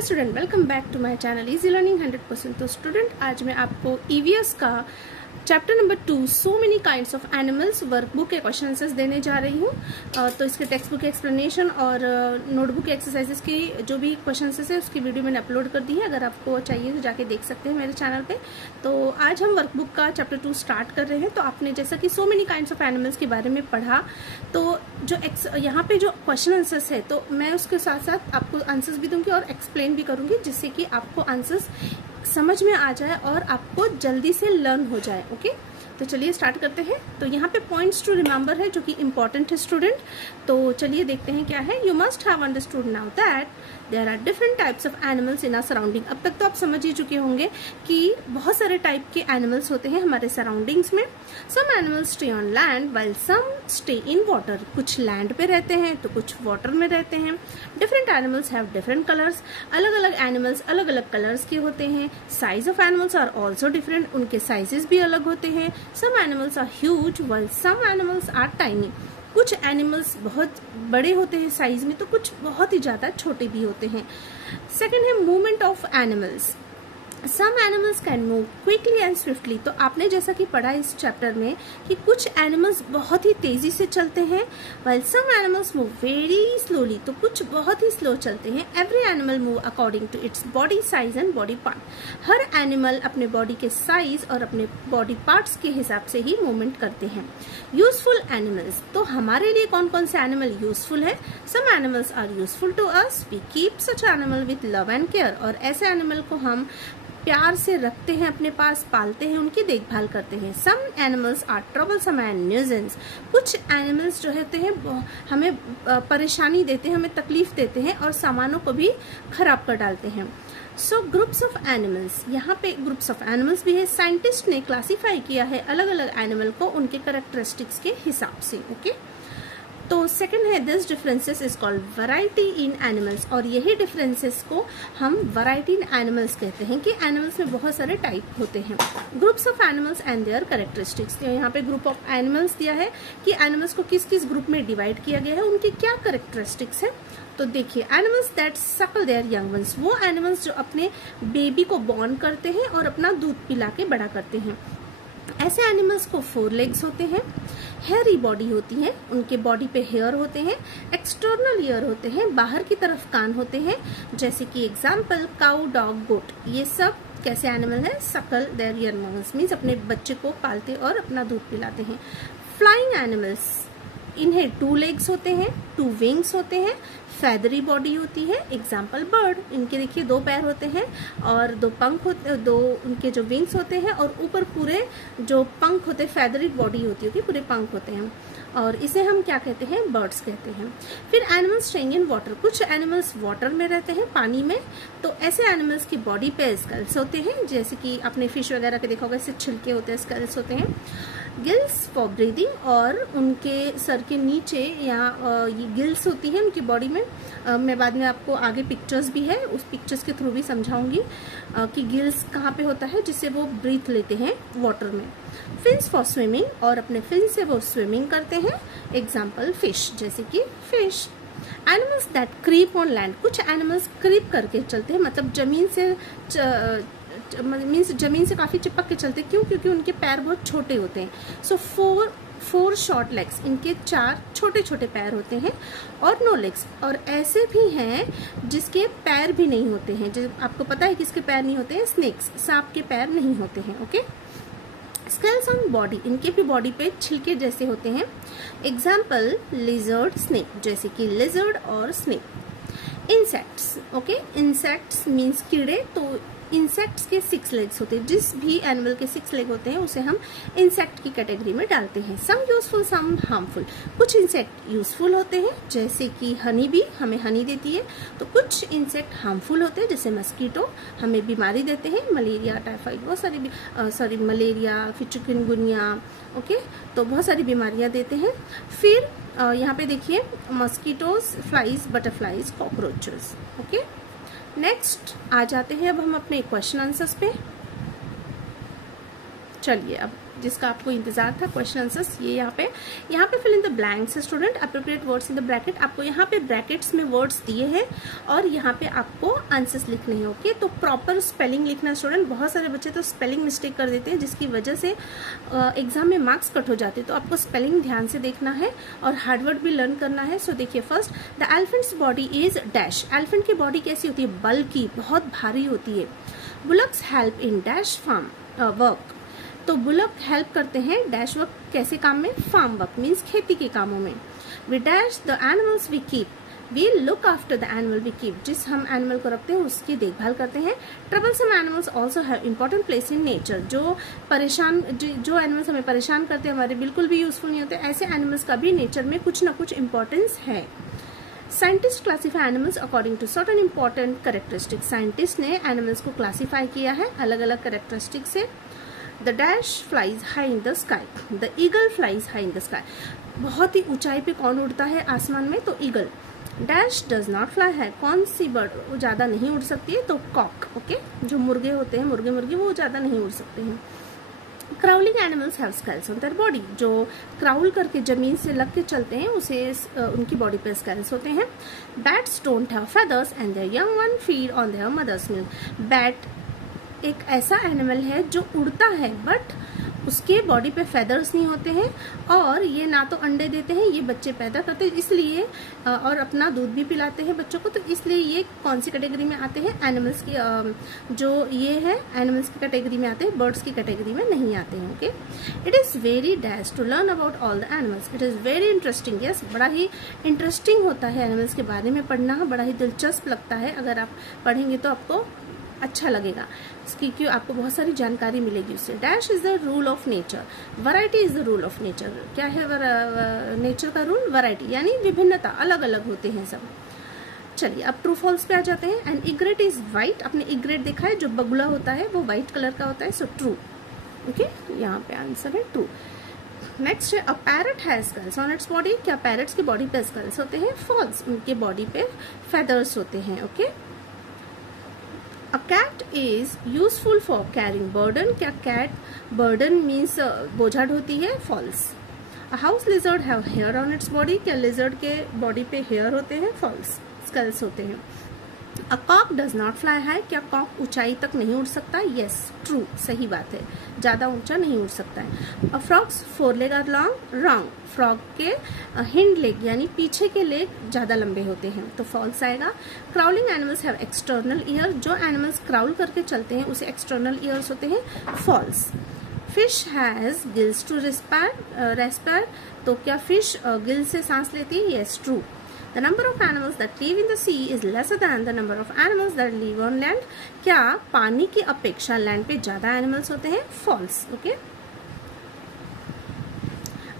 Hello student, welcome back to my channel easy learning 100%। तो student, आज मैं आपको ईवीएस का chapter number 2 so many kinds of animals workbook के question answers देने जा रही हूँ। तो इसके टेक्स्ट बुक एक्सप्लेनेशन और नोटबुक एक्सरसाइजेस की जो भी क्वेश्चन आंसर्स है उसकी वीडियो मैंने अपलोड कर दी है। अगर आपको चाहिए तो जाके देख सकते हैं मेरे चैनल पे। तो आज हम वर्कबुक का चैप्टर 2 स्टार्ट कर रहे हैं। तो आपने जैसा कि सो मेनी काइंड्स ऑफ एनिमल्स के बारे में पढ़ा, तो जो यहाँ पे जो क्वेश्चन आंसर्स है तो मैं उसके साथ साथ आपको आंसर्स भी दूंगी और एक्सप्लेन भी करूंगी, जिससे कि आपको आंसर्स समझ में आ जाए और आपको जल्दी से लर्न हो जाए। ओके, तो चलिए स्टार्ट करते हैं। तो यहाँ पे पॉइंट्स टू रिमेंबर है जो कि इंपॉर्टेंट है स्टूडेंट। तो चलिए देखते हैं क्या है। You must have understood now that there are different types of animals in our surrounding. अब तक तो आप समझ ही चुके होंगे कि बहुत सारे टाइप के एनिमल्स होते हैं हमारे सराउंडिंग्स में। Some animals stay on land while some stay in water. कुछ लैंड पे रहते हैं तो कुछ वाटर में रहते हैं। Different animals have different colours. अलग अलग एनिमल्स अलग अलग कलर्स के होते हैं। Size of animals are also different. उनके साइजेस भी अलग होते हैं। Some animals are huge while some animals are tiny. कुछ एनिमल्स बहुत बड़े होते हैं साइज में, तो कुछ बहुत ही ज्यादा छोटे भी होते हैं। सेकंड है movement of animals. Some animals can move quickly and swiftly. तो आपने जैसा कि पढ़ा इस चैप्टर में कि कुछ एनिमल्स बहुत ही तेजी से चलते हैं, while some animals move very slowly। तो कुछ बहुत ही स्लो चलते हैं। Every animal move according to its body size and body part। Her animal अपने बॉडी के साइज और अपने बॉडी पार्ट्स के हिसाब से ही मूवमेंट करते हैं। Useful animals. तो हमारे लिए कौन कौन से एनिमल यूजफुल है? Some animals are useful to us. We keep such animal with love and care. और ऐसे एनिमल को हम प्यार से रखते हैं, अपने पास पालते हैं, उनकी देखभाल करते हैं। Some animals are troublesome and nuisance. कुछ एनिमल्स जो होते हैं हमें परेशानी देते हैं, हमें तकलीफ देते हैं और सामानों को भी खराब कर डालते हैं। सो ग्रुप्स ऑफ एनिमल्स। यहाँ पे ग्रुप्स ऑफ एनिमल्स भी है। साइंटिस्ट ने क्लासीफाई किया है अलग अलग एनिमल को उनके कैरेक्टरिस्टिक्स के हिसाब से। ओके, तो सेकंड है this differences is called variety in animals. और यही डिफरेंसेस को हम वैरायटी इन एनिमल्स कहते हैं कि एनिमल्स में बहुत सारे टाइप होते हैं। Groups of animals and there characteristics. तो यहाँ पे ग्रुप ऑफ एनिमल्स दिया है कि एनिमल्स को किस किस ग्रुप में डिवाइड किया गया है, उनकी क्या कैरेक्टरिस्टिक्स है। तो देखिए, एनिमल्स दैट सकल देयर यंग वंस। वो एनिमल्स जो अपने बेबी को बॉर्न करते हैं और अपना दूध पिला के बड़ा करते हैं। ऐसे एनिमल्स को 4 लेग्स होते हैं। हेयरी बॉडी होती है, उनके बॉडी पे हेयर होते हैं। एक्सटर्नल ईयर होते हैं, बाहर की तरफ कान होते हैं। जैसे कि एग्जाम्पल काउ, डॉग, गोट। ये सब कैसे एनिमल है? सकल देयर यंग वंस मीन्स अपने बच्चे को पालते और अपना दूध पिलाते हैं। फ्लाइंग एनिमल्स, इन्हें 2 लेग्स होते हैं, 2 विंग्स होते हैं, फेदरी बॉडी होती है। Example bird. इनके देखिए 2 पैर होते हैं और 2 पंख होते, 2 उनके जो विंग्स होते हैं और ऊपर पूरे जो पंख होते हैं, फेदरी बॉडी होती है, पूरे पंख होते हैं। और इसे हम क्या कहते हैं? बर्ड्स कहते हैं। फिर एनिमल्स स्टेइंग इन वाटर। कुछ एनिमल्स वाटर में रहते हैं, पानी में। तो ऐसे एनिमल्स की बॉडी पे स्कल्स होते हैं, जैसे कि आपने फिश वगैरह के देखा होगा, इससे छिलके होते हैं, स्कल्स होते हैं। Gills for breathing. और उनके सर के नीचे यहाँ ये गिल्स होती है उनकी बॉडी में। मैं बाद में आपको आगे पिक्चर्स भी है, उस पिक्चर्स के थ्रू भी समझाऊंगी कि गिल्स कहाँ पे होता है जिससे वो ब्रीथ लेते हैं वाटर में। Fins for swimming. और अपने फिन से वो स्विमिंग करते हैं। एग्जाम्पल फिश, जैसे कि fish. Animals that creep on land. कुछ एनिमल्स क्रीप करके चलते हैं, मतलब जमीन से मीन्स जमीन से काफी चिपक के चलते। क्यों? क्योंकि उनके पैर बहुत छोटे होते हैं। सो 4 शॉर्ट लेग्स। इनके 4 छोटे छोटे पैर होते हैं और नो लेग्स। और ऐसे भी हैं जिसके पैर भी नहीं होते हैं। जो आपको पता है किसके पैर नहीं होते हैं? स्नेक्स, सांप के पैर नहीं होते हैं। Okay, scales on body. इनके भी बॉडी पे छिलके जैसे होते हैं। एग्जाम्पल लिजर्ड, स्नेक, जैसे कि लिजर्ड और snake. Insects. Okay, insects means कीड़े। तो इंसेक्ट्स के 6 लेग्स होते हैं। जिस भी एनिमल के 6 लेग होते हैं उसे हम इंसेक्ट की कैटेगरी में डालते हैं। सम यूजफुल, सम हार्मफुल। कुछ इंसेक्ट यूजफुल होते हैं, जैसे कि हनी बी हमें हनी देती है। तो कुछ इंसेक्ट हार्मफुल होते हैं, जैसे मस्कीटो हमें बीमारी देते हैं, मलेरिया, टाइफाइड, बहुत सारी मलेरिया, फिर चिकनगुनिया। ओके, तो बहुत सारी बीमारियां देते हैं। फिर यहाँ पे देखिए mosquitoes, flies, butterflies, cockroaches. Okay, next आ जाते हैं अब हम अपने क्वेश्चन आंसर्स पे। चलिए अब जिसका आपको इंतजार था, क्वेश्चन आंसर्स ये यहाँ पे fill in the blanks student, appropriate words in the bracket. आपको यहाँ पे ब्रैकेट्स में वर्ड्स दिए हैं और यहाँ पे आपको आंसर्स लिखने हैं। ओके, तो प्रॉपर स्पेलिंग लिखना स्टूडेंट। बहुत सारे बच्चे तो स्पेलिंग मिस्टेक कर देते हैं जिसकी वजह से एग्जाम में मार्क्स कट हो जाते हैं, तो आपको स्पेलिंग ध्यान से देखना है और हार्डवर्ड भी लर्न करना है। सो देखिए, first, the elephant's body is dash. Elephant की बॉडी कैसी होती है? बल्की, बहुत भारी होती है। Bullocks help in dash farm work, तो बुलक हेल्प करते हैं डैश वर्क, कैसे काम में? फार्म वर्क मीन्स खेती के कामों में। We dash the animals we keep, we look after the animal we keep, जिस हम एनिमल को रखते हैं उसकी देखभाल करते हैं। Troublesome animals also have important place in nature, जो एनिमल्स हमें परेशान करते हैं, हमारे बिल्कुल भी यूजफुल नहीं होते, ऐसे एनिमल्स का भी नेचर में कुछ ना कुछ इंपॉर्टेंस है। Scientist classify animals according to certain important characteristics, scientist ने एनिमल्स को क्लासीफाई किया है अलग अलग कैरेक्टरिस्टिक से। The dash flies high in the sky, the eagle flies high in the sky, बहुत ही ऊंचाई पे कौन उड़ता है आसमान में? तो eagle. Dash does not fly high, कौन सी बर्ड वो ज्यादा नहीं उड़ सकती है? तो कॉक। ओके, जो मुर्गे होते हैं, मुर्गे वो ज्यादा नहीं उड़ सकते हैं। Crawling animals have scales on their body, जो क्राउल करके जमीन से लग के चलते हैं उसे उनकी बॉडी पे स्केल्स होते हैं। Bats don't have feathers and their young one feed on their mother's milk. Bat एक ऐसा एनिमल है जो उड़ता है बट उसके बॉडी पे फेदर्स नहीं होते हैं और ये ना तो अंडे देते हैं, ये बच्चे पैदा करते हैं इसलिए, और अपना दूध भी पिलाते हैं बच्चों को, तो इसलिए ये कौन सी कैटेगरी में आते हैं? एनिमल्स की, जो ये है एनिमल्स की कैटेगरी में आते हैं, बर्ड्स की कैटेगरी में नहीं आते हैं। Okay, it is very dash to learn about all the animals, it is very interesting. Yes, बड़ा ही इंटरेस्टिंग होता है एनिमल्स के बारे में पढ़ना, बड़ा ही दिलचस्प लगता है। अगर आप पढ़ेंगे तो आपको अच्छा लगेगा, क्योंकि आपको बहुत सारी जानकारी मिलेगी उससे। Dash is the rule of nature, variety is the rule of nature. क्या है नेचर का रूल? वैरायटी, यानी विभिन्नता, अलग अलग होते हैं सब। चलिए अब ट्रू फॉल्स पे आ जाते हैं। एंड इग्रेट इज व्हाइट, आपने इग्रेट देखा है, जो बगुला होता है वो व्हाइट कलर का होता है, सो ट्रू। ओके, यहाँ पे आंसर है ट्रू। नेक्स्ट है, a parrot has scales on its body, क्या पैरट्स की बॉडी पे स्कल्स होते हैं? फॉल्स, उनके बॉडी पे फेदर्स होते हैं। Okay, A cat is useful for carrying burden, क्या cat burden means बोझा ढोती है? False. A house lizard have hair on its body, क्या lizard के body पे hair होते हैं? False. Skulls होते हैं। A cock does not fly high, क्या cock ऊंचाई तक नहीं उड़ सकता? Yes, true, सही बात है, ज्यादा ऊंचा नहीं उड़ सकता है। A frog's four leg are long, wrong. Frog के हिंड लेग यानी पीछे के लेग ज्यादा लंबे होते हैं, तो फॉल्स आएगा। Crawling animals have external ear, जो एनिमल्स क्राउल करके चलते हैं उसे एक्सटर्नल ईयर्स होते हैं। False. Fish has gills to respire, तो क्या फिश गिल से सांस लेती है? Yes, true. The number of animals that live in the sea is lesser than the number of animals that live on land, क्या पानी की अपेक्षा लैंड पे ज्यादा एनिमल्स होते हैं? False. Okay,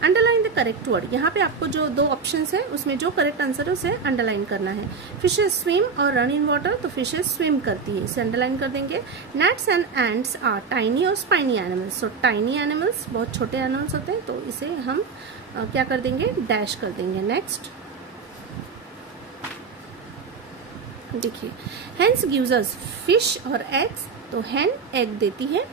underline the correct word, यहाँ पे आपको जो दो ऑप्शंस है उसमें जो करेक्ट आंसर है उसे अंडरलाइन करना है। फिशेज स्विम और रन इन वाटर, तो फिशेज स्विम करती है, इसे अंडरलाइन कर देंगे। gnats and ants are tiny और spiny animals, so tiny animals बहुत छोटे एनिमल्स होते हैं, तो इसे हम क्या कर देंगे? डैश कर देंगे। नेक्स्ट देखिए, हेन्स गिव्स अस फिश और एग्स, तो हेन एग देती है।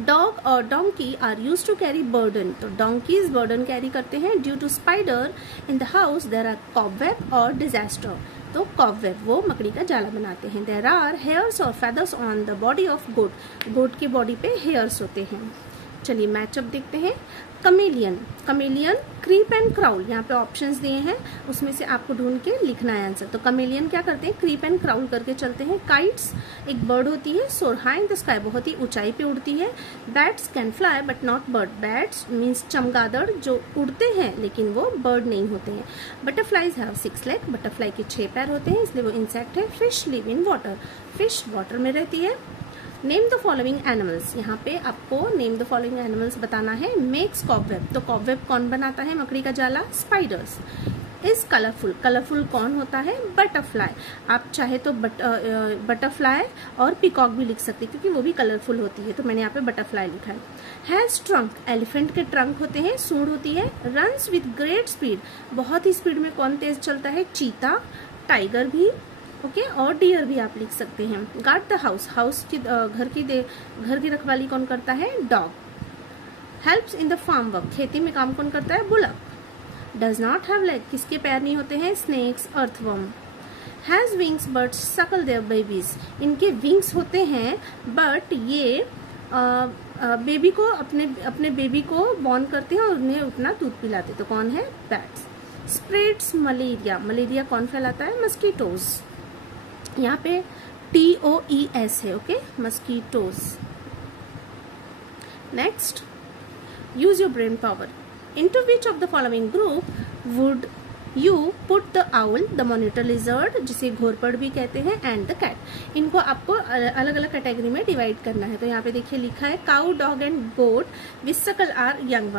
डॉग और donkey are use to carry burden, तो डोंकीज बर्डन कैरी करते हैं। Due to spider in the house there are cobweb और डिजास्टर, तो कॉबवेब वो मकड़ी का जाला बनाते हैं। देयर आर हेयर्स और feathers on the body of goat, goat की बॉडी पे हेयर्स होते हैं। चलिए मैचअप देखते हैं। Chameleon, chameleon creep and crawl, यहाँ पे ऑप्शंस दिए हैं उसमें से आपको ढूंढ के लिखना है आंसर। तो कमेलियन क्या करते हैं? क्रीप एंड क्राउल करके चलते हैं। काइट्स एक बर्ड होती है, सोर हाई इन द स्काई, बहुत ही ऊंचाई पे उड़ती है। Bats can fly but not bird, bats means चमगादड़ जो उड़ते हैं लेकिन वो बर्ड नहीं होते हैं। बटरफ्लाइज हैव 6 लेग, बटरफ्लाई के 6 पैर होते हैं इसलिए वो इंसेक्ट है। Fish live in water, fish water में रहती है। नेम द फॉलोइंग एनिमल्स, यहाँ पे आपको नेम द फॉलोइंग एनिमल्स बताना है। मेक्स कॉबवेब, तो कॉबवेब कौन बनाता है? मकड़ी का जाला, स्पाइडर्स। इज कलरफुल, कलरफुल कौन होता है? बटरफ्लाई। आप चाहे तो बटरफ्लाई और पिकॉक भी लिख सकते हैं क्योंकि वो भी कलरफुल होती है, तो मैंने यहाँ पे बटरफ्लाई लिखा है। हैज ट्रंक, एलिफेंट के ट्रंक होते हैं, सूंड होती है। रन्स विद ग्रेट स्पीड, बहुत ही स्पीड में कौन तेज चलता है? चीता, टाइगर भी, ओके, और डियर भी आप लिख सकते हैं। गार्ड द हाउस, हाउस की घर की रखवाली कौन करता है? Dog. Helps in the farm work, खेती में काम कौन करता है? Bullock. Does not have leg, किसके पैर नहीं होते हैं? Snakes, earthworm. Has wings but suckle their babies, इनके विंग्स होते हैं बट ये बेबी को अपने बेबी को बॉर्न करते हैं और उन्हें उतना दूध पिलाते हैं। तो कौन है? बैट्स। स्प्रेड्स मलेरिया, मलेरिया कौन फैलाता है? मस्कीटोज। यहाँ पे TOES है, okay, mosquitoes. Next, use your brain power. Into which of the following group would you put the owl, the monitor lizard, जिसे घोरपड़ भी कहते हैं, and the cat? इनको आपको अलग अलग कैटेगरी में डिवाइड करना है। तो यहाँ पे देखिए लिखा है काउ, डॉग एंड गोट विच सकल आर यंग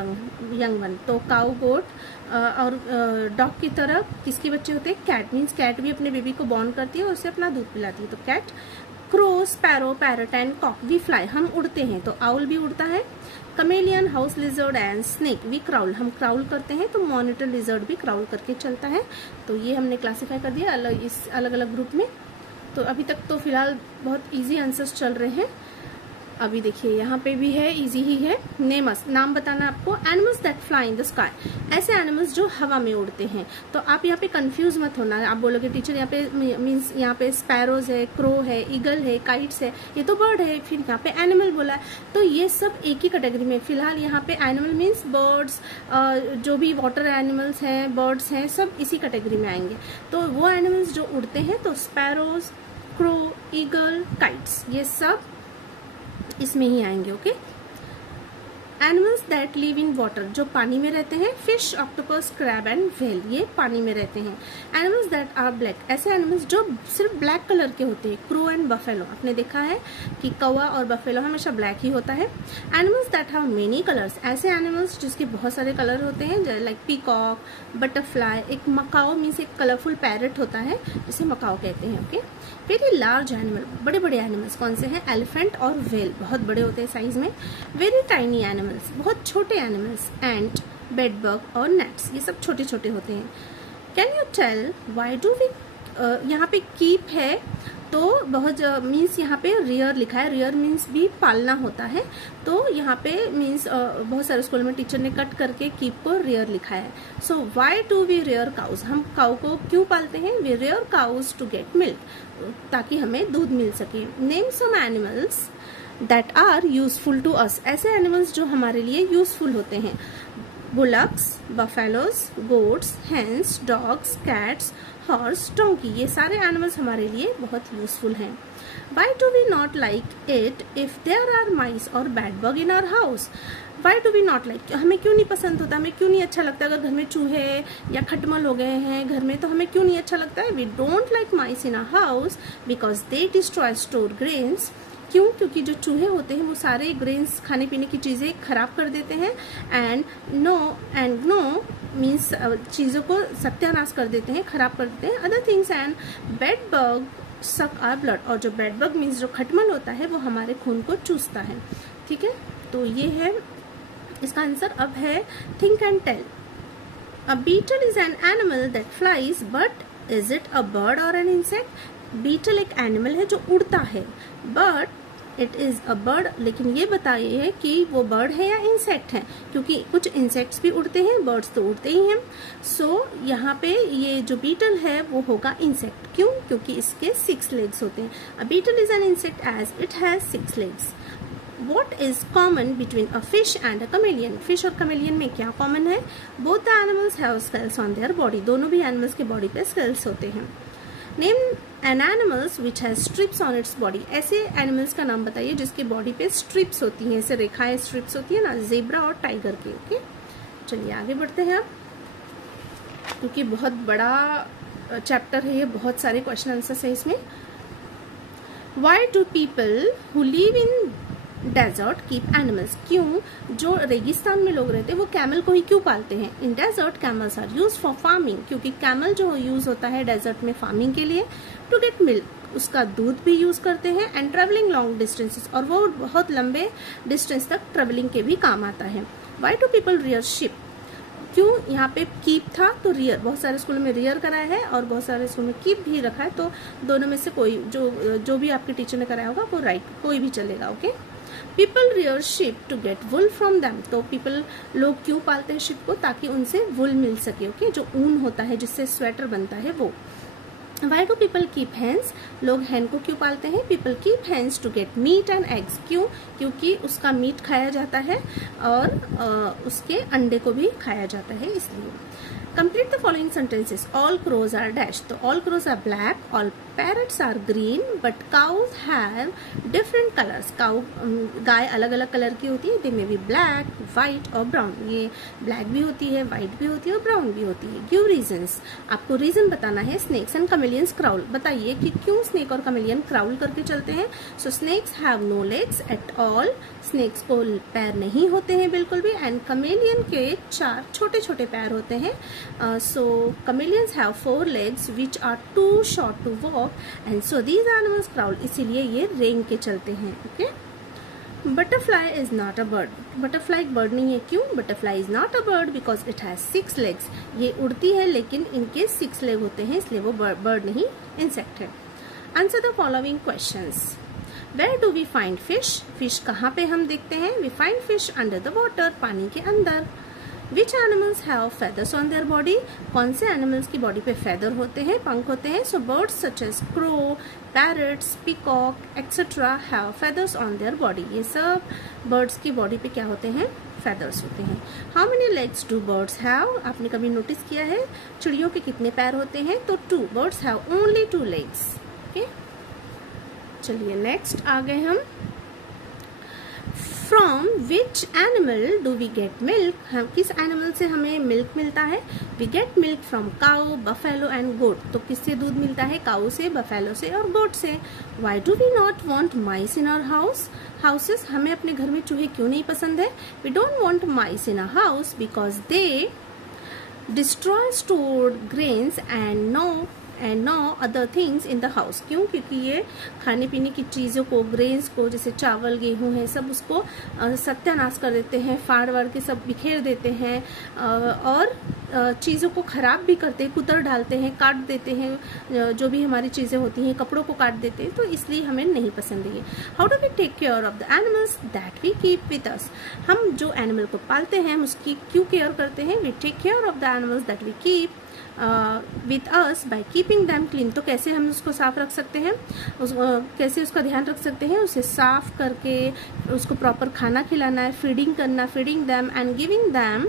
वन। तो काउ, गोट और डॉग की तरफ किसके बच्चे होते हैं? कैट। मीन्स कैट भी अपने बेबी को बॉर्न करती है और उसे अपना दूध पिलाती है, तो cat. Crow, sparrow, parrot and cock we fly, हम उड़ते हैं, तो आउल भी उड़ता है। Chameleon, house lizard and snake we crawl, हम क्राउल करते हैं, तो मॉनिटर लिजर्ड भी क्राउल करके चलता है। तो ये हमने क्लासिफाई कर दिया इस अलग अलग ग्रुप में। तो अभी तक तो फिलहाल बहुत इजी आंसर्स चल रहे हैं। अभी देखिए यहाँ पे भी है, इजी ही है। नेमस, नाम बताना आपको। Animals that fly in the sky, ऐसे एनिमल्स जो हवा में उड़ते हैं। तो आप यहाँ पे कंफ्यूज मत होना, आप बोलोगे टीचर यहाँ पे मीन्स यहाँ पे स्पैरोज है, क्रो है, ईगल है, काइट्स है, ये तो बर्ड है, फिर यहाँ पे एनिमल बोला है, तो ये सब एक ही कैटेगरी में। फिलहाल यहाँ पे एनिमल मीन्स बर्ड्स, जो भी वाटर एनिमल्स हैं, बर्ड्स हैं, सब इसी कैटेगरी में आएंगे। तो वो एनिमल्स जो उड़ते हैं, तो स्पैरोज, क्रो, ईगल, काइट्स, ये सब इसमें ही आएंगे, okay. Animals that live in water, जो पानी में रहते हैं, fish, octopus, crab and whale, ये पानी में रहते हैं। एनिमल्स दैट आर ब्लैक, ऐसे एनिमल्स जो सिर्फ ब्लैक कलर के होते हैं। क्रो एंड बफेलो, आपने देखा है कि कौवा और बफेलो हमेशा ब्लैक ही होता है। Animals that have many colours, ऐसे एनिमल्स जिसके बहुत सारे कलर होते हैं, लाइक पीकॉक, बटरफ्लाई। एक मकाओ मीन्स एक कलरफुल पैरट होता है, जिसे मकाओ कहते हैं, ओके। वेरी लार्ज एनिमल, बड़े बड़े एनिमल्स कौन से हैं? एलिफेंट और व्हेल, बहुत बड़े होते हैं साइज में। वेरी टाइनी एनिमल्स, बहुत छोटे एनिमल्स। एंट, बेडबग और नेट्स, ये सब छोटे छोटे होते हैं। Can you tell why do we, यहाँ पे कीप है, तो बहुत मीन्स यहाँ पे रियर लिखा है। रियर मीन्स भी पालना होता है, तो यहाँ पे मीन्स बहुत सारे स्कूल में टीचर ने कट करके कीप को रियर लिखा है। So why do we rear cows, हम काउ को क्यों पालते हैं? We rear cows to get milk, ताकि हमें दूध मिल सके। Name some animals that are useful to us, ऐसे एनिमल्स जो हमारे लिए यूजफुल होते हैं। Bullocks, buffaloes, goats, hens, dogs, cats, horse, donkey, ये सारे एनिमल्स हमारे लिए बहुत यूजफुल हैं। Why do we not like it if there are mice or bad bug in our house? Why do we not like? हमें क्यों नहीं पसंद होता, हमें क्यों नहीं अच्छा लगता? अगर घर में चूहे या खटमल हो गए हैं घर में, तो हमें क्यों नहीं अच्छा लगता है? We don't like mice in our house because they destroy stored grains. क्यों? क्योंकि जो चूहे होते हैं वो सारे ग्रेन्स, खाने पीने की चीजें खराब कर देते हैं। एंड नो मीन्स चीजों को सत्यानाश कर देते हैं, खराब कर देते हैं। Other things and bed bug सक आवर ब्लड, और जो बेड बग मीन्स जो खटमल होता है वो हमारे खून को चूसता है, ठीक है। तो ये है इसका आंसर। अब है think and tell. A beetle is an animal that flies but is it a bird or an insect? Beetle एक एनिमल है जो उड़ता है, but it is a bird, लेकिन ये बताइए कि वो बर्ड है या इंसेक्ट है, क्योंकि कुछ इंसेक्ट्स भी उड़ते हैं, बर्ड्स तो उड़ते ही हैं। सो यहाँ पे ये जो बीटल है वो होगा इंसेक्ट। क्यों? क्योंकि इसके 6 लेग्स होते हैं। A beetle is an insect as it has 6 legs. What is common between a fish and a chameleon? Fish और chameleon में क्या कॉमन है? Both the animals have scales on their body. दोनों भी एनिमल्स के body पे scales होते हैं। Name an animals which has strips on its body. ऐसे एनिमल्स का नाम बताइए जिसके बॉडी पे स्ट्रिप्स होती हैं, ऐसे रेखाएं स्ट्रिप्स होती है ना, जेब्रा और टाइगर के, ओके। चलिए आगे बढ़ते हैं अब, क्योंकि बहुत बड़ा चैप्टर है ये, बहुत सारे क्वेश्चन आंसर्स है इसमें। Why do people who live in desert keep animals? क्यों जो रेगिस्तान में लोग रहते हैं वो कैमल को ही क्यों पालते हैं? In desert camels are use for farming, क्योंकि कैमल जो यूज होता है डेजर्ट में फार्मिंग के लिए। टू गेट मिल्क, उसका दूध भी यूज करते हैं। एंड ट्रेवलिंग लॉन्ग डिस्टेंसेस, और वो बहुत लंबे डिस्टेंस तक ट्रेवलिंग के भी काम आता है। Y do people rear ship? क्यों? यहाँ पे कीप था तो रियर, बहुत सारे स्कूल में रियर कराया है और बहुत सारे स्कूल में कीप भी रखा है, तो दोनों में से कोई जो भी आपके टीचर ने कराया होगा वो राइट, कोई भी चलेगा, okay. People rear sheep to get wool from them, तो लोग क्यों पालते हैं शिप को? ताकि उनसे वुल मिल सके, ओके, जो ऊन होता है जिससे स्वेटर बनता है वो। Why do people keep hens, लोग हैन को क्यों पालते हैं? People keep hens to get meat and eggs, क्यों? क्योंकि उसका मीट खाया जाता है और उसके अंडे को भी खाया जाता है, इसलिए। Complete the following sentences. All crows are dash. तो all crows are black. All parrots are green. But cows have different colors. गाय अलग अलग कलर की होती है. They may be black, white और brown. ये black भी होती है, white भी होती है और brown भी होती है. Give reasons. आपको reason बताना है. Snakes and chameleons prowl. बताइए कि क्यों snake और chameleon prowl करके चलते हैं. So snakes have no legs at all. Snakes को पैर नहीं होते हैं बिल्कुल भी. And chameleon के 4 छोटे छोटे पैर होते हैं. So chameleons have 4 legs which are too short to walk and so these animals prowl, इसीलिए ये रेंग के चलते हैं, okay? Butterfly is not a bird. Butterfly एक bird नहीं है, क्यों? Butterfly is not a bird because it has 6 legs. ये उड़ती है लेकिन इनके 6 leg होते हैं, इसलिए वो bird नहीं, insect है. Answer the following questions. Where do we find fish? Fish कहाँ पे हम देखते हैं? We find fish under the water, पानी के अंदर. Which animals have feathers on their body? कौन से animals की body पे feather होते हैं, पंख होते हैं? So birds such as crow, parrots, peacock, etc. have feathers on their body. ये सब birds की body पे क्या होते हैं? feathers होते हैं. How many legs do birds have? आपने कभी notice किया है चिड़ियों के कितने पैर होते हैं? तो 2. Birds have only 2 legs. Okay? चलिए next आ गए हम. From which animal do we get milk? हम किस एनिमल से हमें मिल्क मिलता है? We get milk from cow, buffalo and goat. तो किससे दूध मिलता है? काऊ से, बफेलो से और गोट से. Why do we not want mice in our houses? हमें अपने घर में चूहे क्यों नहीं पसंद है? We don't want mice in our house because they destroy stored grains and no other things in the house. क्यों? क्योंकि ये खाने पीने की चीज़ों को, ग्रेन्स को, जैसे चावल गेहूं है, सब उसको सत्यानाश कर देते हैं, फाड़ वाड़ के सब बिखेर देते हैं और चीज़ों को ख़राब भी करते हैं, कुतर डालते हैं, काट देते हैं, जो भी हमारी चीज़ें होती हैं, कपड़ों को काट देते हैं, तो इसलिए हमें नहीं पसंद है. How do we take care of the animals that we keep with us? हम जो एनिमल को पालते हैं हम उसकी क्यों केयर करते हैं? We take care of the animals that we keep with us by keeping them clean. तो कैसे हम उसको साफ रख सकते हैं? कैसे उसका ध्यान रख सकते हैं? उसे साफ करके उसको प्रॉपर खाना खिलाना है, फीडिंग करना, feeding them and giving them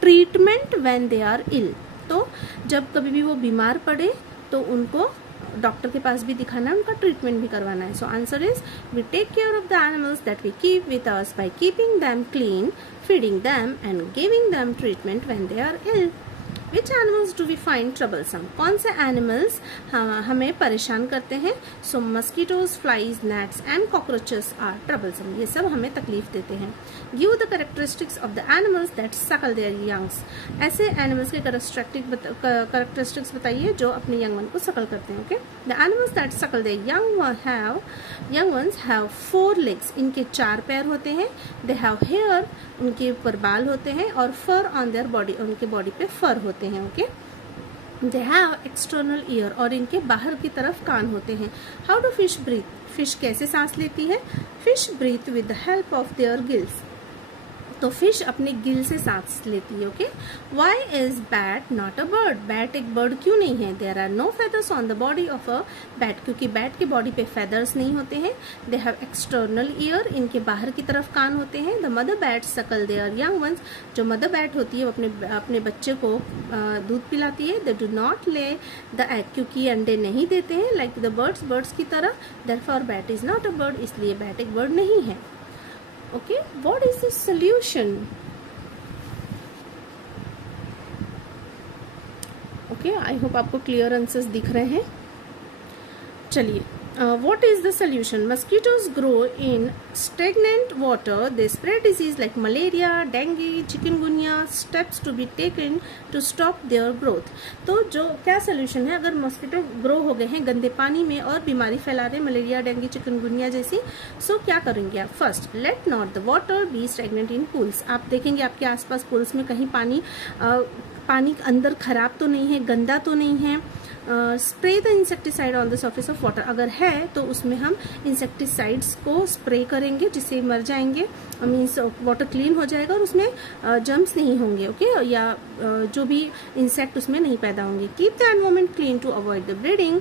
treatment when they are ill. तो जब कभी भी वो बीमार पड़े तो उनको डॉक्टर के पास भी दिखाना है, उनका ट्रीटमेंट भी करवाना है. So answer is we take care of the animals that we keep with us by keeping them clean, feeding them and giving them treatment when they are ill. Which animals do we find troublesome? कौन से animals हमें परेशान करते हैं? So mosquitoes, flies, gnats and cockroaches are troublesome. ये सब हमें तकलीफ देते हैं. Give the characteristics of the animals that suckle their youngs. ऐसे animals के characteristics बताइए जो अपने young one को suckle करते हैं. Okay? The animals that suckle their young ones have 4 legs. इनके 4 पैर होते हैं. They have hair. उनके ऊपर बाल होते हैं और fur on their body. उनके बॉडी पे fur होते हैं. Okay, they have external ear और इनके बाहर की तरफ कान होते हैं. How do fish breathe? Fish कैसे सांस लेती है? Fish breathe with the help of their gills. तो फिश अपने गिल से सांस लेती है. Okay, why is bat not a bird? Bat एक बर्ड क्यों नहीं है? There are no feathers on the body of a bat, क्योंकि बैट के बॉडी पे फेदर्स नहीं होते हैं. दे हैव एक्सटर्नल ईयर, इनके बाहर की तरफ कान होते हैं. द मदर बैट सकल देयर यंग वंस. जो मदर बैट होती है वो अपने बच्चे को दूध पिलाती है. दे डू नॉट ले द एग, क्योंकि अंडे नहीं देते हैं लाइक द बर्ड्स की तरह. Therefore bat is not a bird, इसलिए बैट एक बर्ड नहीं है. Okay, what is the solution? Okay, I hope आपको clear answers दिख रहे हैं. चलिए, what is the solution? Mosquitoes grow in stagnant water. They spread disease like malaria, dengue, chikungunya. Steps to be taken to stop their growth. तो जो क्या solution है? अगर मस्कीटो ग्रो हो गए हैं गंदे पानी में और बीमारी फैला रहे, मलेरिया, डेंगू, चिकनगुनिया जैसी, सो क्या करेंगे आप? First, let not the water be stagnant in pools. आप देखेंगे आपके आसपास पूल्स में कहीं पानी अंदर खराब तो नहीं है, गंदा तो नहीं है, spray the insecticide on the surface of water, अगर है तो उसमें हम इंसेक्टिसाइड्स को स्प्रे करेंगे जिससे मर जाएंगे, मीन्स वाटर क्लीन हो जाएगा और उसमें जर्म्स नहीं होंगे, ओके, या जो भी इंसेक्ट उसमें नहीं पैदा होंगे। Keep the environment clean to avoid the breeding,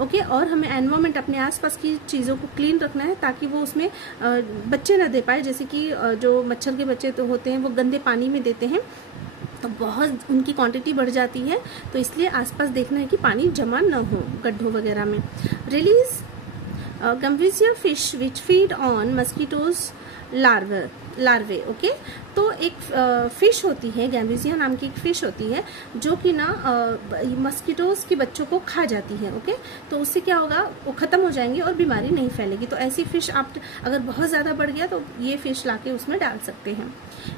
okay, और हमें एनवायरमेंट अपने आसपास की चीज़ों को क्लीन रखना है ताकि वो उसमें बच्चे न दे पाए। जैसे कि जो मच्छर के बच्चे तो होते हैं वो गंदे पानी में देते हैं तो बहुत उनकी क्वांटिटी बढ़ जाती है, तो इसलिए आसपास देखना है कि पानी जमा न हो गड्ढों वगैरह में। Release gambusia fish which feed on mosquitoes larvae, okay, तो एक फिश होती है, गैम्बीजिया नाम की एक फिश होती है जो कि ना मस्कीटोज के बच्चों को खा जाती है, ओके, तो उससे क्या होगा, वो खत्म हो जाएंगी और बीमारी नहीं फैलेगी। तो ऐसी फिश आप अगर बहुत ज़्यादा बढ़ गया तो ये फिश लाके उसमें डाल सकते हैं।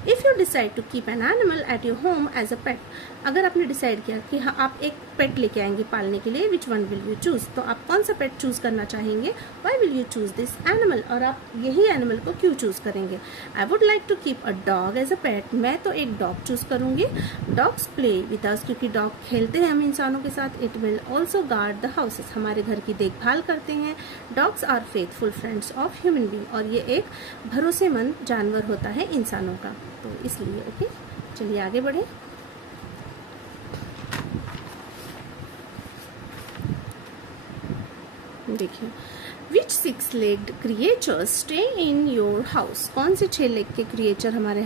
If you decide to keep an animal at your home as a pet, अगर आपने डिसाइड किया कि हाँ आप एक पेट लेके आएंगे पालने के लिए, which one will you choose, तो आप कौन सा पेट चूज करना चाहेंगे, why will you choose this animal, और आप यही एनिमल को क्यों चूज करेंगे। I would like to keep a dog as a pet, मैं तो एक डॉग चूज करूंगी। डॉग्स प्ले विद अस, क्योंकि डॉग खेलते हैं हम इंसानों के साथ। It will also guard the houses, हमारे घर की देखभाल करते हैं। Dogs are faithful friends of human being, और ये एक भरोसेमंद जानवर होता है इंसानों का, तो इसलिए ओके। चलिए आगे बढ़े। देखिए, विच 6-legged creatures stay in your house, कौन से 6 लेग के क्रिएचर हमारे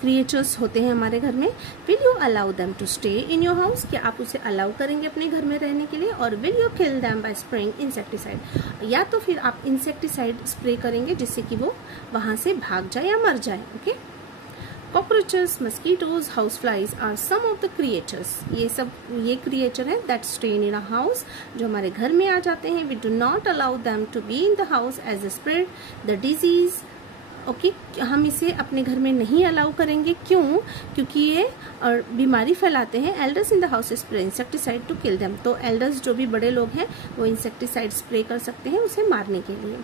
क्रिएचर्स होते हैं हमारे घर में। Will you allow them to stay in your house, क्या आप उसे अलाउ करेंगे अपने घर में रहने के लिए। और will you kill them by spraying insecticide, या तो फिर आप इंसेक्टिसाइड स्प्रे करेंगे जिससे कि वो वहां से भाग जाए या मर जाए, okay. Cockroaches, mosquitoes, houseflies are some of the creatures, ये क्रिएचर हैं that stay in a house, जो हमारे घर में आ जाते हैं। We do not allow them to be in the house as a spread the disease, okay, हम इसे अपने घर में नहीं अलाउ करेंगे, क्यों, क्योंकि ये बीमारी फैलाते हैं। Elders in the house spray insecticide to kill them, तो एल्डर्स जो भी बड़े लोग हैं वो इंसेक्टिसाइड स्प्रे कर सकते हैं उसे मारने के लिए।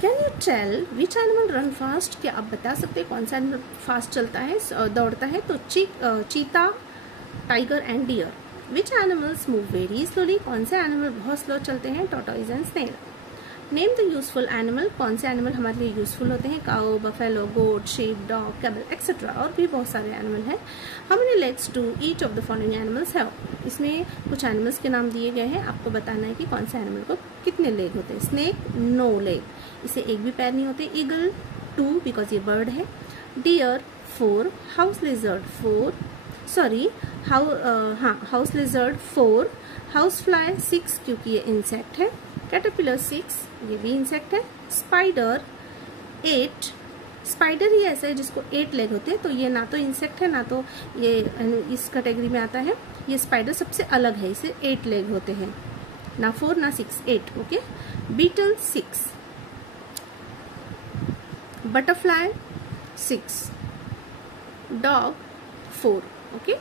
Can you tell which animal run fast, क्या आप बता सकते हैं कौन सा एनिमल फास्ट चलता है, दौड़ता है। तो cheetah, tiger and deer. Which animals move very slowly, कौन से एनिमल बहुत स्लो चलते हैं। Tortoise and snail. Name the useful animal, कौन से एनिमल हमारे लिए यूजफुल होते हैं। Cow, buffalo, goat, sheep, dog, camel etcetera, और भी बहुत सारे एनिमल हैं। How many legs do each of the following animals have, इसमें कुछ एनिमल्स के नाम दिए गए हैं, आपको बताना है कि कौन से एनिमल को कितने लेग होते हैं। स्नेक, नो लेग, इसे एक भी पैर नहीं होते। ईगल, 2 बिकॉज ये बर्ड है। Deer, 4। House lizard, 4, sorry house lizard 4। House fly 6 क्योंकि ये इंसेक्ट है। कैटरपिलर 6, ये भी इंसेक्ट है। स्पाइडर 8, स्पाइडर ही ऐसा है जिसको 8 लेग होते हैं, तो ये ना तो इंसेक्ट है ना तो ये इस कैटेगरी में आता है। ये स्पाइडर सबसे अलग है, इसे 8 लेग होते हैं, ना 4 ना 6, 8, okay. Beetle 6, butterfly 6, dog 4, okay.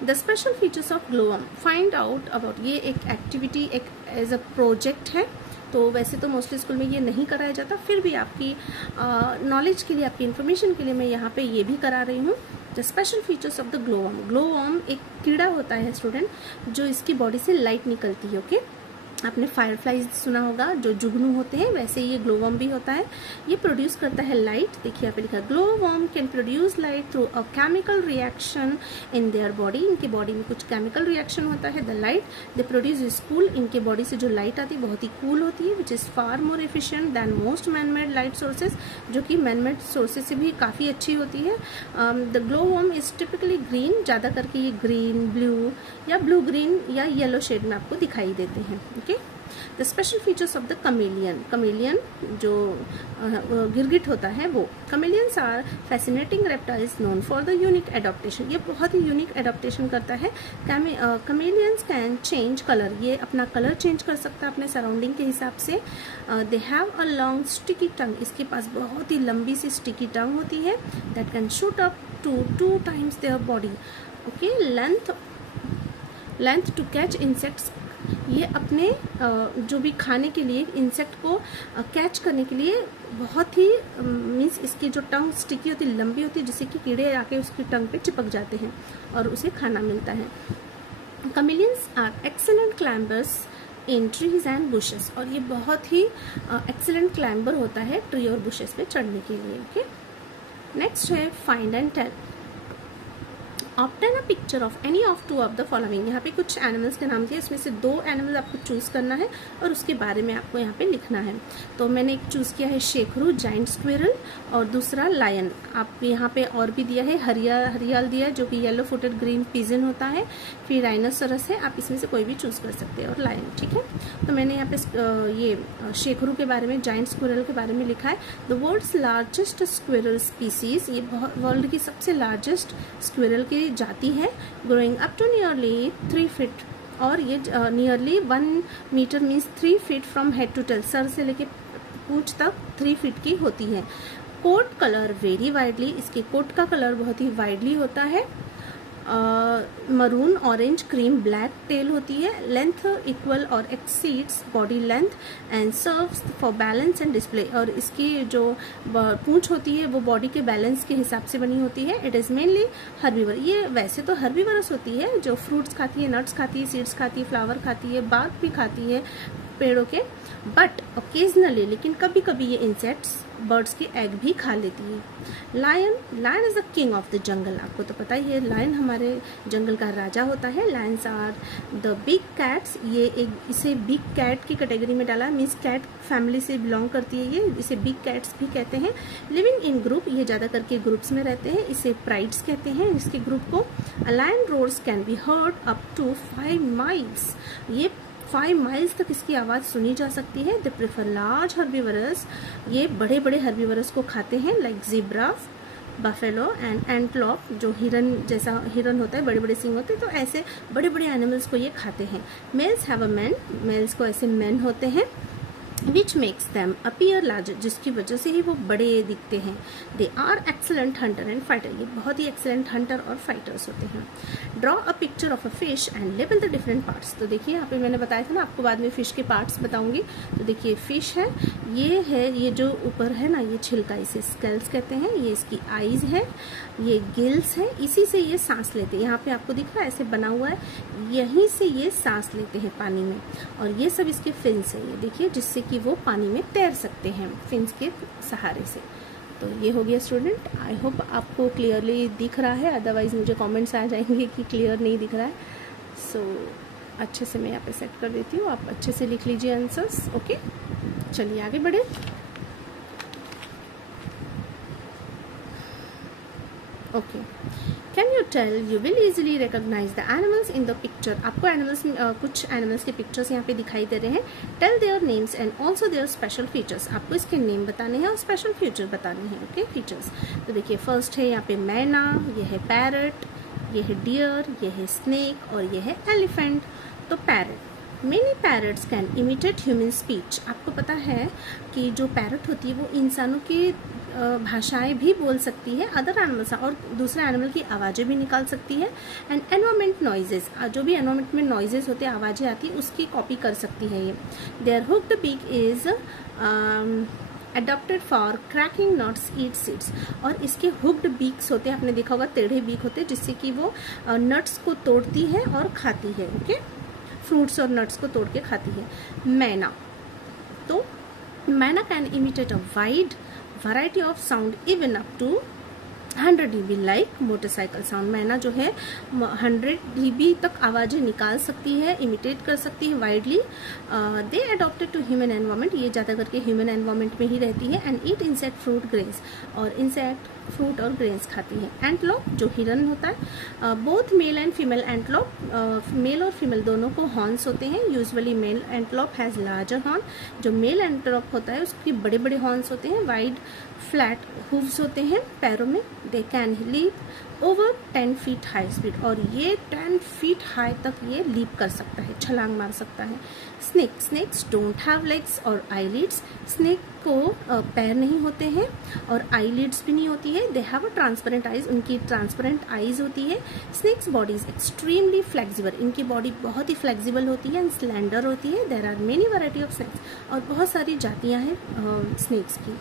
The special features of glowworm, find out about, ये एक एक्टिविटी एक एज अ प्रोजेक्ट है, तो वैसे तो मोस्टली स्कूल में ये नहीं कराया जाता, फिर भी आपकी नॉलेज के लिए, आपकी इन्फॉर्मेशन के लिए मैं यहाँ पे ये भी करा रही हूँ। The special features of the glowworm, glowworm एक कीड़ा होता है स्टूडेंट, जो इसकी बॉडी से लाइट निकलती है, ओके। आपने फायरफ्लाइज सुना होगा जो जुगनू होते हैं, वैसे ये ग्लोवम भी होता है। ये प्रोड्यूस करता है लाइट, देखिए यहाँ पे लिखा glowworm can produce light through a chemical reaction in their body, इनके बॉडी में कुछ केमिकल रिएक्शन होता है। The light they produce is cool, इनके बॉडी से जो लाइट आती है बहुत ही कूल होती है, which is far more efficient than most man made light sources, जो कि मैन मेड सोर्सेज से भी काफ़ी अच्छी होती है। The glowworm is typically green, ज़्यादा करके ये ग्रीन, ब्लू या ब्लू ग्रीन या येलो शेड में आपको दिखाई देते हैं, okay. The special features of the chameleon, chameleon जो गिरगिट होता है वो। Chameleons are fascinating reptiles known for the unique adaptation, ये बहुत ही यूनिक एडॉप्टेशन करता है। कमेलियंस कैन चेंज कलर, ये अपना कलर चेंज कर सकता है अपने सराउंडिंग के हिसाब से। दे have a long sticky tongue, इसके पास बहुत ही लंबी सी स्टिकी टंग होती है। That can shoot up to 2 times their body, okay. Length to catch insects, ये अपने जो भी खाने के लिए इंसेक्ट को कैच करने के लिए बहुत ही मीन्स इसकी जो टंग स्टिकी होती है, लंबी होती है, जिससे कि कीड़े आके उसकी टंग पे चिपक जाते हैं और उसे खाना मिलता है। Chameleons are excellent climbers in trees and bushes, और ये बहुत ही एक्सेलेंट क्लाइंबर होता है ट्री और बुशेस पे चढ़ने के लिए। ओके, नेक्स्ट है find and tell. Obtain a picture of any of two of the following. यहाँ पे कुछ एनिमल्स के नाम दिए, इसमें से 2 एनिमल आपको चूज करना है और उसके बारे में आपको यहाँ पे लिखना है। तो मैंने एक चूज किया है शेखरू जाइंट स्क्विरल, और दूसरा लायन। आप यहाँ पे और भी दिया है हरियाल दिया जो कि येलो फुटेड ग्रीन पिजन होता है, फिर राइनोसरस है, आप इसमें से कोई भी चूज कर सकते हैं, और लायन। ठीक है, तो मैंने यहाँ पे ये शेखरू के बारे में, जाइंट स्क्विरल के बारे में लिखा है। The world's largest squirrel species, ये वर्ल्ड की सबसे लार्जेस्ट स्क्विरल की जाती है, growing up to nearly 3 feet, और ये nearly 1 metre means 3 feet from head to tail, सर से लेके पूंछ तक 3 फीट की होती है। कोट कलर वेरी वाइडली, इसके कोट का कलर बहुत ही वाइडली होता है, maroon orange cream black tail होती है, लेंथ इक्वल और exceeds body length and serves for balance and display, और इसकी जो पूंछ होती है वो बॉडी के बैलेंस के हिसाब से बनी होती है। इट इज मेनली हर्बीवर, ये वैसे तो हर्बीवरस होती है, जो फ्रूट्स खाती है, नट्स खाती है, सीड्स खाती है, फ्लावर खाती है, बार्क भी खाती है पेड़ों के, बट ओकेजनली, लेकिन कभी कभी ये इंसेक्ट्स बर्ड्स के एग भी खा लेती है। Lion is the king of the jungle, आपको तो पता ही है लायन हमारे जंगल का राजा होता है। Lions are the big cats, ये इसे बिग कैट की कैटेगरी में डाला, मीन्स कैट फैमिली से बिलोंग करती है, ये इसे बिग कैट्स भी कहते हैं। लिविंग इन ग्रुप, ये ज्यादा करके ग्रुप्स में रहते हैं, इसे प्राइड्स कहते हैं इसके ग्रुप को। A lion roars can be heard up to 5 miles, ये 5 माइल्स तक इसकी आवाज सुनी जा सकती है। दे प्रेफर लार्ज हर्बीवरस, ये बड़े बड़े हर्बीवरस को खाते हैं, लाइक ज़ेब्रा, बफेलो एंड एंटलॉप, जो हिरन जैसा हिरन होता है, बड़े बड़े सिंग होते हैं, तो ऐसे बड़े बड़े एनिमल्स को ये खाते हैं। Males have a mane, males को ऐसे मैन होते हैं, which makes them appear larger, जिसकी वजह से ही वो बड़े दिखते हैं। They are excellent hunter and fighter, ये बहुत ही एक्सेलेंट हंटर और फाइटर्स होते हैं। Draw a picture of a fish and label the different parts, तो देखिए यहाँ पे मैंने बताया था ना, आपको बाद में फिश के पार्ट्स बताऊंगी। तो देखिए फिश है, ये जो ऊपर है ना, ये छिलका, इसे स्केल्स कहते हैं, ये इसकी आईज है, ये गिल्स है, इसी से ये सांस लेते हैं। यहाँ पे आपको दिख रहा है ऐसे बना हुआ है, यहीं से ये सांस लेते हैं पानी में, और ये सब इसके फिन्स है, ये देखिए, जिससे कि वो पानी में तैर सकते हैं फिन्स के सहारे से। तो ये हो गया स्टूडेंट, आई होप आपको क्लियरली दिख रहा है, अदरवाइज मुझे कमेंट्स आ जाएंगे कि क्लियर नहीं दिख रहा है। सो अच्छे से मैं यहाँ पे सेट कर देती हूँ, आप अच्छे से लिख लीजिए आंसर्स। ओके, चलिए आगे बढ़े। Okay, can you tell, you will easily recognize the animals in the picture, आपको एनिमल्स कुछ एनिमल्स के पिक्चर्स यहाँ पे दिखाई दे रहे हैं। Tell their names and also their special features, आपको इसके नेम बताने हैं और स्पेशल फीचर बताने हैं। ओके, फीचर्स तो देखिए, फर्स्ट है यहाँ पे मैना, ये है पैरट, ये है डियर, ये है स्नेक, और ये है एलिफेंट। तो parrot, many parrots can imitate human speech, आपको पता है कि जो पैरट होती है वो इंसानों की भाषाएं भी बोल सकती है, अदर एनिमल्स, और दूसरे एनिमल की आवाज़ें भी निकाल सकती है। एंड एनवायरमेंट नॉइजेस, जो भी एनवायरमेंट में नॉइजेस होते हैं, आवाज़ें आती है, उसकी कॉपी कर सकती है ये। Their hooked beak is adopted for cracking nuts, eat seeds, और इसके हुक्ड बीक्स होते हैं, आपने देखा होगा टेढ़े बीक होते हैं, जिससे कि वो नट्स को तोड़ती है और खाती है। ओके, फ्रूट्स और नट्स को तोड़ के खाती है। मैना, तो मैना can imitate a wide variety of sound even up to 100 dB like motorcycle sound. मैना जो है 100 dB तक आवाजें निकाल सकती है, इमिटेट कर सकती है widely. They adopted to human environment, ये ज़्यादा करके ह्यूमन एनवायरमेंट में ही रहती है। And eat insect, fruit, grains, और इंसेक्ट, फ्रूट और ग्रेन्स खाती है। एंटलोप, जो हिरन होता है, both male and female antelope, male और फीमेल दोनों को हॉर्न्स होते हैं। Usually male antelope has larger horn, जो मेल एंटलोप होता है उसकी बड़े बड़े हॉर्न्स होते हैं, वाइड फ्लैट हूव्स होते हैं पैरों में। They can leap over 10 feet high speed, और ये 10 फीट हाई तक ये लीप कर सकता है, छलांग मार सकता है। स्नेक्स डोंट हैव लेग्स और आईलिड्स, स्नेक को पैर नहीं होते हैं और आईलिड्स भी नहीं होती है। They have a transparent eyes, उनकी ट्रांसपेरेंट आईज होती है। Snakes body is extremely flexible, इनकी बॉडी बहुत ही फ्लेक्सिबल होती है एंड स्लेंडर होती है। There are many variety of snakes, और बहुत सारी जातियां हैं स्नेक्स की।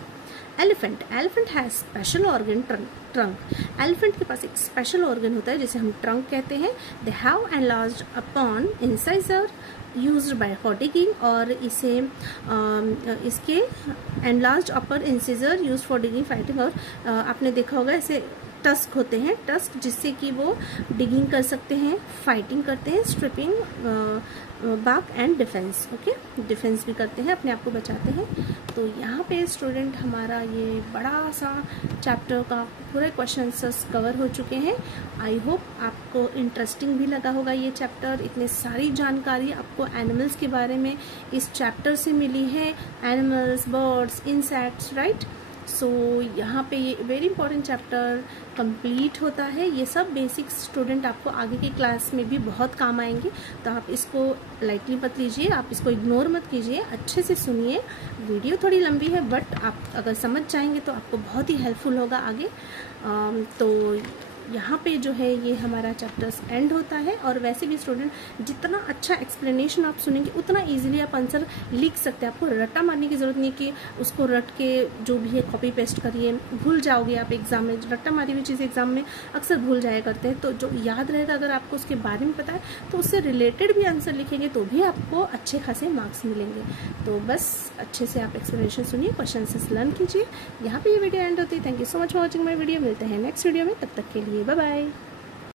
Elephant has special organ trunk. Elephant के पास एक स्पेशल ऑर्गन होता है जिसे हम ट्रंक कहते हैं। They have enlarged upon incisor used by for digging, और इसके enlarged upper incisor used for digging, fighting, और आपने देखा होगा ऐसे टस्क होते हैं, टस्क जिससे कि वो डिगिंग कर सकते हैं, फाइटिंग करते हैं, स्ट्रिपिंग, बाक एंड डिफेंस। ओके, डिफेंस भी करते हैं, अपने आप को बचाते हैं। तो यहाँ पे स्टूडेंट हमारा ये बड़ा सा चैप्टर का पूरे क्वेश्चन आंसर्स कवर हो चुके हैं। आई होप आपको इंटरेस्टिंग भी लगा होगा ये चैप्टर। इतने सारी जानकारी आपको एनिमल्स के बारे में इस चैप्टर से मिली है, एनिमल्स, बर्ड्स, इंसेक्ट्स, राइट। सो यहाँ पे ये वेरी इंपॉर्टेंट चैप्टर कंप्लीट होता है। ये सब बेसिक स्टूडेंट आपको आगे की क्लास में भी बहुत काम आएंगे, तो आप इसको लाइटली मत लीजिए, आप इसको इग्नोर मत कीजिए, अच्छे से सुनिए। वीडियो थोड़ी लंबी है बट आप अगर समझ जाएंगे तो आपको बहुत ही हेल्पफुल होगा आगे। तो यहाँ पे जो है ये हमारा चैप्टर्स एंड होता है। और वैसे भी स्टूडेंट जितना अच्छा एक्सप्लेनेशन आप सुनेंगे उतना इजीली आप आंसर लिख सकते हैं। आपको रट्टा मारने की ज़रूरत नहीं है कि उसको रट के जो भी है कॉपी पेस्ट करिए, भूल जाओगे आप एग्जाम में। रट्टा मारी हुई चीज़ एग्जाम में अक्सर भूल जाया करते हैं, तो जो याद रहेगा अगर आपको उसके बारे में पता है तो उससे रिलेटेड भी आंसर लिखेंगे तो भी आपको अच्छे खासे मार्क्स मिलेंगे। तो बस अच्छे से आप एक्सप्लेनेशन सुनिए, क्वेश्चन से लर्न कीजिए। यहाँ पे ये वीडियो एंड होती है। Thank you so much for watching my video. मिलते हैं नेक्स्ट वीडियो में, तब तक के लिए बाय बाय।